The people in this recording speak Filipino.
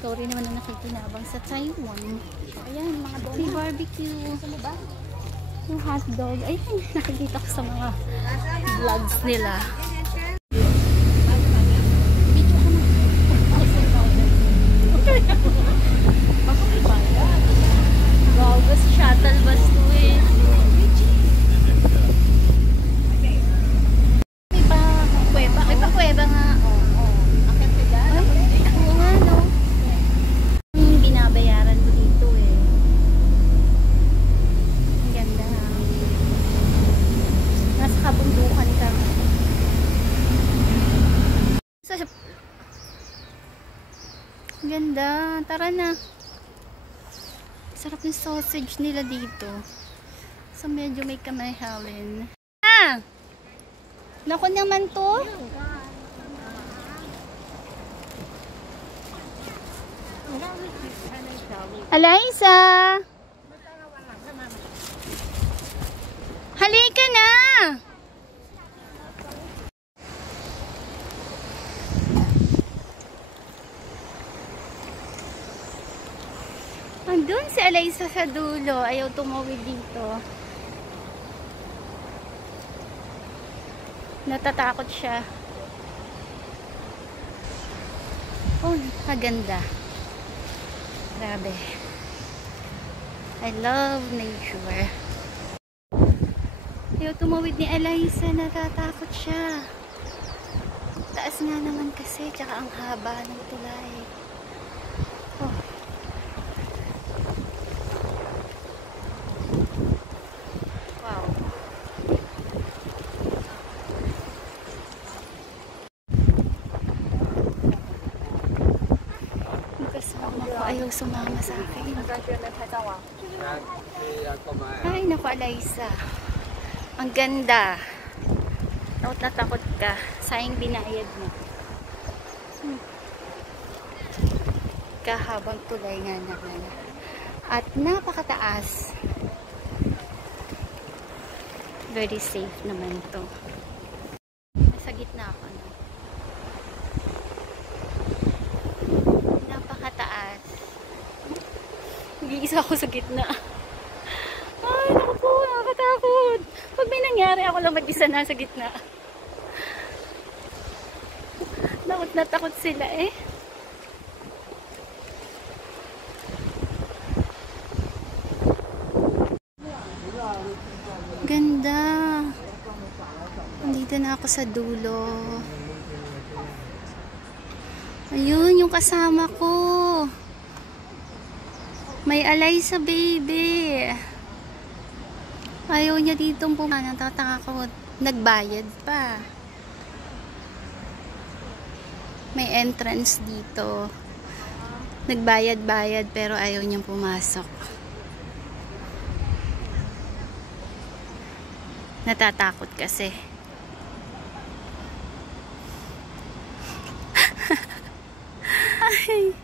Ikaw rin naman na nakikinabang sa Taiwan. Ayan, mga doon. May barbecue. Gusto mo ba? Yung hotdog. Ayun, nakikita ko sa mga vlogs nila. Video ka na. Wow, bus shuttle bus to eh. May pa kuweba nga. Oo nga no. Binabayaran ko dito eh. Ang ganda ha. Nasa kabundukan ka. Ang ganda. Tara na. Sarap yung sausage nila dito. So medyo may kamahalin. Ah! Naku naman to. Alaysa! Halika na! Andun si Alaysa sa dulo. Ayaw tumawid dito. Natatakot siya. Oh, napakaganda. Grabe. I love nature. Ayaw tumawid ni Alaysa. Natatakot siya. Taas nga naman kasi. Tsaka ang haba ng tulay. Oh. Wow. Kasama ko. Ayaw sumama sa akin. Ay, naku, Alaysa. Ang ganda. Takot na takot ka. Sayang binayad mo. Kahabang tulay nga naman. At napakataas. Very safe naman to. Nasa gitna ako. No? Napakataas. Nag-iisa ako sa gitna. Ay, naku po, nakakatakot. Pag may nangyari, ako lang mag-isa na sa gitna. Takot na takot sila eh. Ganda. Nandito na ako sa dulo. Ayun, yung kasama ko. May Alaysa baby. Ayaw niya ditong pumunta. Natatakot ako. Nagbayad pa. May entrance dito. Nagbayad-bayad pero ayaw niyang pumasok. Natatakot kasi. Ay.